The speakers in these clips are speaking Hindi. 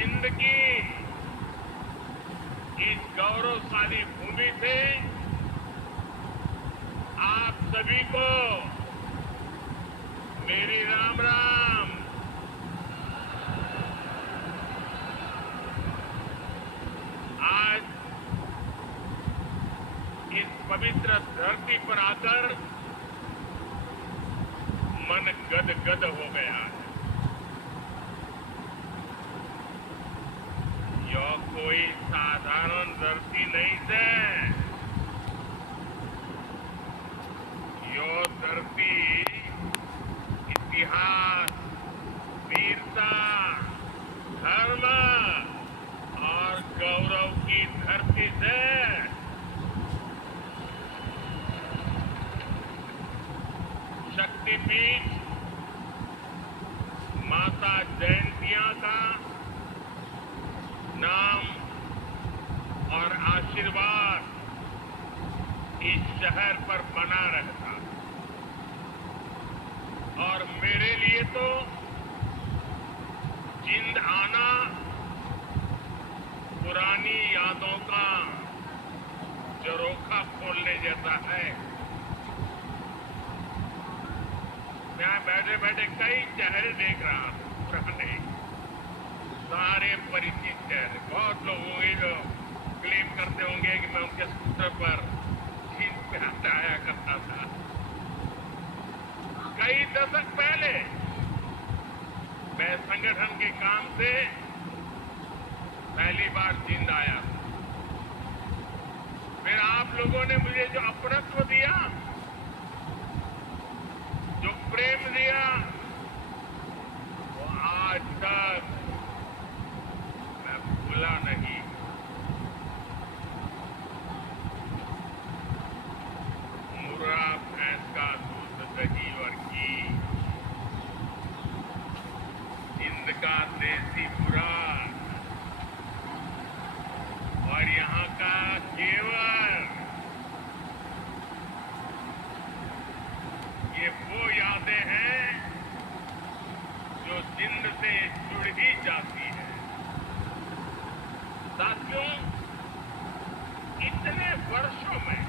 जिंद की इस गौरवशाली भूमि से आप सभी को मेरी राम राम। आज इस पवित्र धरती पर आकर मन गदगद हो गया है। यह कोई साधारण धरती नहीं है। यह धरती इतिहास, वीरता, धर्म और गौरव की धरती से शक्तिपीठ माता जयंतिया का नाम और आशीर्वाद इस शहर पर बना रहता। और मेरे लिए तो जिंद आना पुरानी यादों का झरोखा खोलने जैसा है। मैं बैठे बैठे कई चेहरे देख रहा हूं, पुराने सारे परिचित चेहरे। बहुत लोग होंगे जो क्लेम करते होंगे कि मैं उनके स्कूटर पर जिंद पे आया करता था। कई दशक पहले मैं संगठन के काम से पहली बार जिंद आया। फिर आप लोगों ने मुझे जो अपनत्व दिया, जो प्रेम दिया, वो आज तक मैं भूला नहीं। मुर्रा, भैंस का दूध, दही और घी, जिंद का देसी बुरा और यहाँ का केवल, ये वो यादें हैं जो जिंद से जुड़ ही जाती है। साथियों, इतने वर्षों में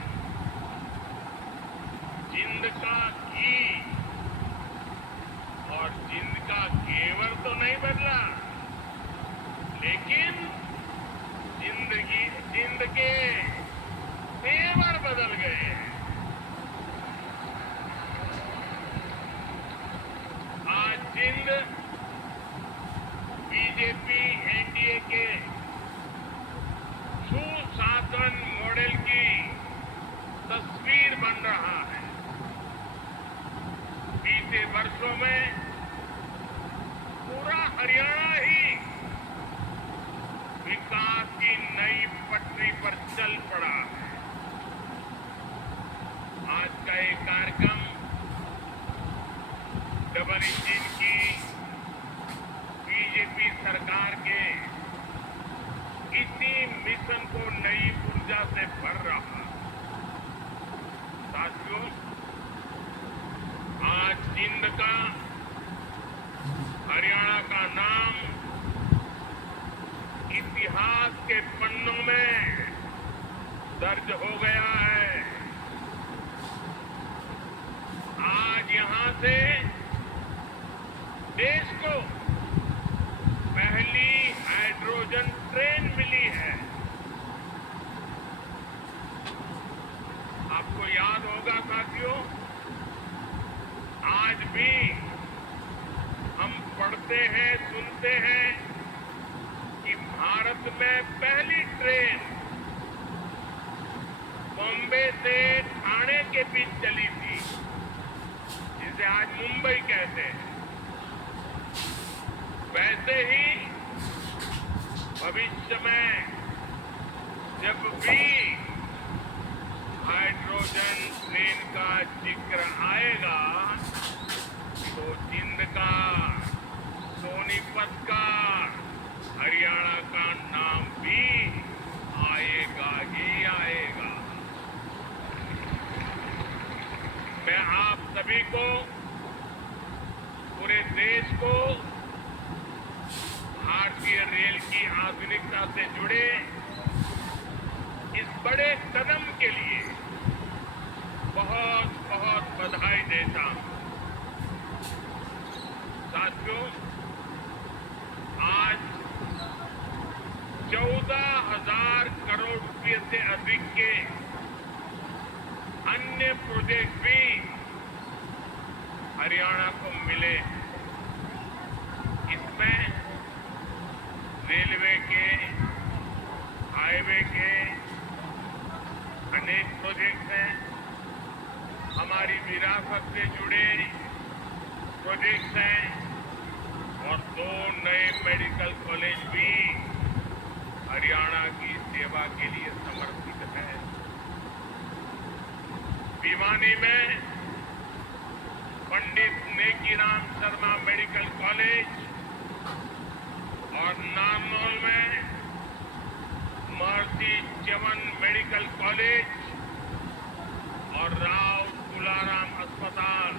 जिंद का घी और जिंद का घेवर तो नहीं बदला, लेकिन जिंद के तेवर बदल गए हैं। आज जिंद बीजेपी एनडीए के सुशासन मॉडल की तस्वीर बन रहा है। बीते वर्षों में पूरा हरियाणा ही विकास की नई पटरी पर चल पड़ा है। आज का एक कार्यक्रम डबल इंजन की बीजेपी सरकार के इसी मिशन को नई ऊर्जा से भर रहा है। साथियों, आज जिंद का, हरियाणा का नाम इतिहास के पन्नों में दर्ज हो गया है। आज यहां से देश को पहली हाइड्रोजन ट्रेन मिली है। आपको याद होगा साथियों, आज भी हम पढ़ते हैं, सुनते हैं कि भारत में पहली ट्रेन बॉम्बे से ठाणे के बीच चली थी, जिसे आज मुंबई कहते हैं। वैसे ही भविष्य में जब भी हाइड्रोजन ट्रेन का जिक्र आएगा तो जिंद का, सोनीपत का, हरियाणा का नाम भी आएगा ही आएगा। मैं आप सभी को, पूरे देश को भारतीय रेल की आधुनिकता से जुड़े इस बड़े कदम के लिए बहुत बहुत बधाई देता हूं। साथियों, आज 14,000 करोड़ रुपए से अधिक के अन्य प्रोजेक्ट भी हरियाणा को मिले। इसमें रेलवे के, हाईवे के अनेक प्रोजेक्ट हैं। हमारी विरासत से जुड़े प्रोजेक्ट्स हैं और 2 नए मेडिकल कॉलेज भी हरियाणा की सेवा के लिए समर्पित है। भिवानी में पंडित नेकीराम शर्मा मेडिकल कॉलेज और नारनौल में महर्षि च्यवन मेडिकल कॉलेज और राव तुलाराम अस्पताल,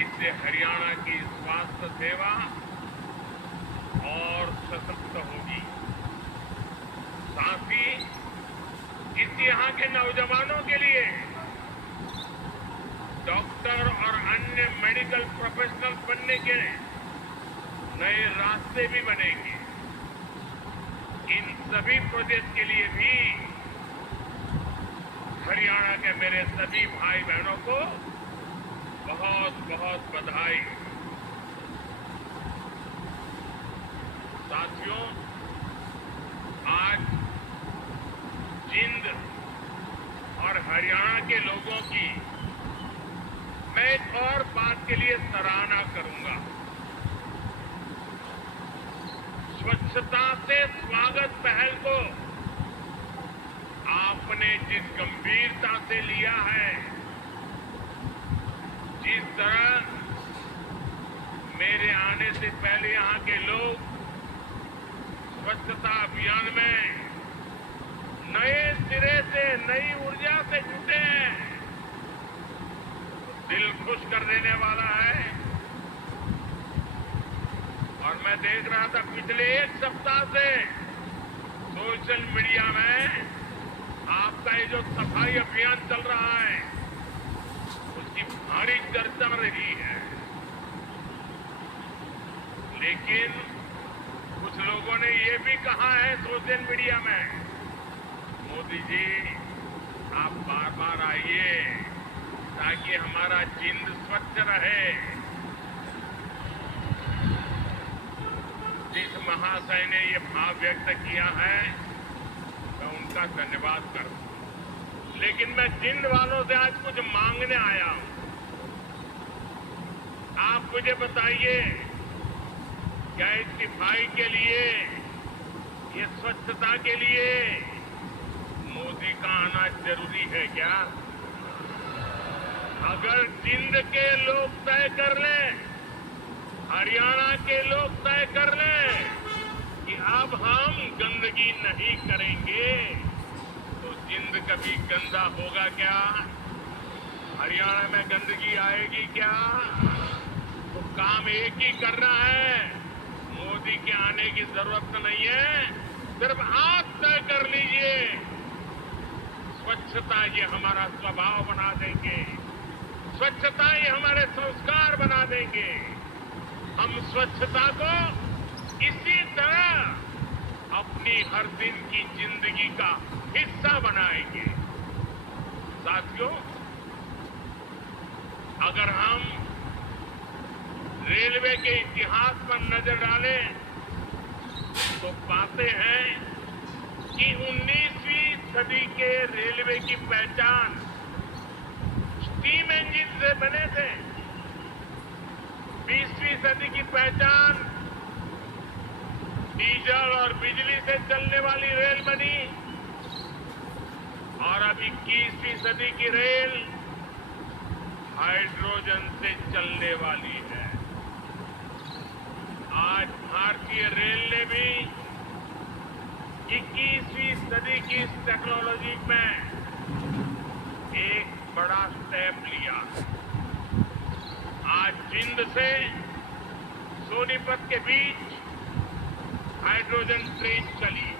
इससे हरियाणा की स्वास्थ्य सेवा और सशक्त होगी। साथ ही इससे यहाँ के नौजवानों के लिए डॉक्टर और अन्य मेडिकल प्रोफेशनल बनने के नए रास्ते भी बनेंगे। इन सभी प्रोजेक्ट के लिए भी हरियाणा के मेरे सभी भाई बहनों को बहुत बहुत बधाई। साथियों, आज जिंद और हरियाणा के लोगों की मैं एक और बात के लिए सराहना करूंगा। स्वच्छता से स्वागत पहल को आपने जिस गंभीरता से लिया है, जिस तरह मेरे आने से पहले यहाँ के लोग स्वच्छता अभियान में नए सिरे से, नई ऊर्जा से जुटे हैं, दिल खुश कर देने वाला है। और मैं देख रहा था पिछले 1 सप्ताह से सोशल मीडिया में आपका ये जो सफाई अभियान चल रहा है, उसकी भारी चर्चा रही है। लेकिन कुछ लोगों ने ये भी कहा है सोशल मीडिया में, मोदी जी आप बार बार आइए ताकि हमारा जिंद स्वच्छ रहे। जिस महाशय ने ये भाव व्यक्त किया है, मैं उनका धन्यवाद करता हूं। लेकिन मैं जिंद वालों से आज कुछ मांगने आया हूं। आप मुझे बताइए, क्या इस सफाई के लिए, ये स्वच्छता के लिए मोदी का आना जरूरी है क्या? अगर जिंद के लोग तय कर लें, हरियाणा के लोग तय कर लें कि अब हम गंदगी नहीं करेंगे, तो जिंद कभी गंदा होगा क्या? हरियाणा में गंदगी आएगी क्या? तो काम एक ही करना है, मोदी के आने की जरूरत नहीं है, सिर्फ आप तय कर लीजिए। स्वच्छता ये हमारा स्वभाव बना देंगे, स्वच्छता ये हमारे संस्कार बना देंगे। हम स्वच्छता को इसी तरह अपनी हर दिन की जिंदगी का हिस्सा बनाएंगे। साथियों, अगर हम रेलवे के इतिहास पर नजर डालें तो पाते हैं कि 19वीं सदी के रेलवे की पहचान स्टीम इंजन से बने थे। 20वीं सदी की पहचान डीजल और बिजली से चलने वाली रेल बनी और अब 21वीं सदी की रेल हाइड्रोजन से चलने वाली है। आज भारतीय रेल ने भी 21वीं सदी की इस टेक्नोलॉजी में एक बड़ा स्टेप लिया। आज जिंद से सोनीपत के बीच हाइड्रोजन ट्रेन चली।